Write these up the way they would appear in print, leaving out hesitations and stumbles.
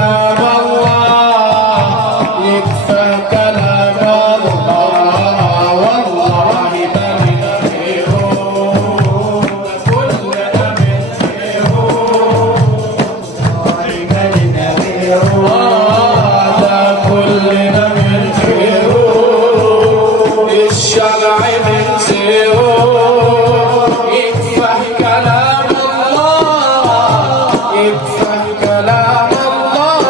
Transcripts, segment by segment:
كلام الله يكفى كلام الله والله ما من غيره كلنا من غيره والله ما من غيره ده كلنا من غيره الشرع من سيره يكفى كلام الله يكفى كلام الله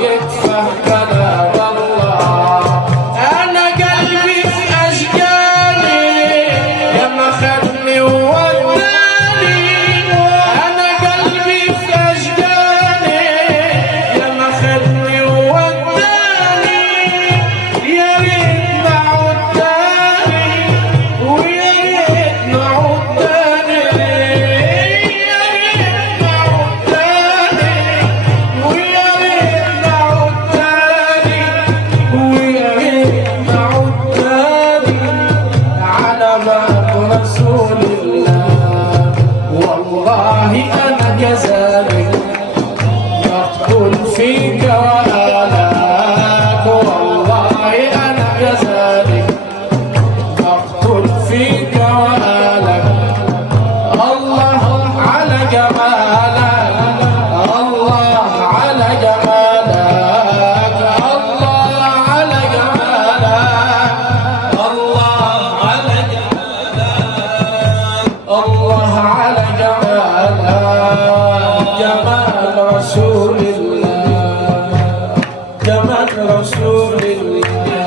يكفى كلام الله أنا قلبي في أشجاني لما خدني ووداني أنا قلبي في أشجاني لما خدني ووداني يا ريت نعود تاني ويا ريت نعود تاني يا ريت نعود تاني ويا ريت نعود تاني ويا ريت نعود تاني على باب رسول الله والله أنا كذلك أقتل فيك وآلاك والله أنا كذلك أقتل فيك وآلك الله على جمالك الله على جمالك الله على جمالك الله على جمالك الله على جمالك جمال رسول الله جمال رسول الله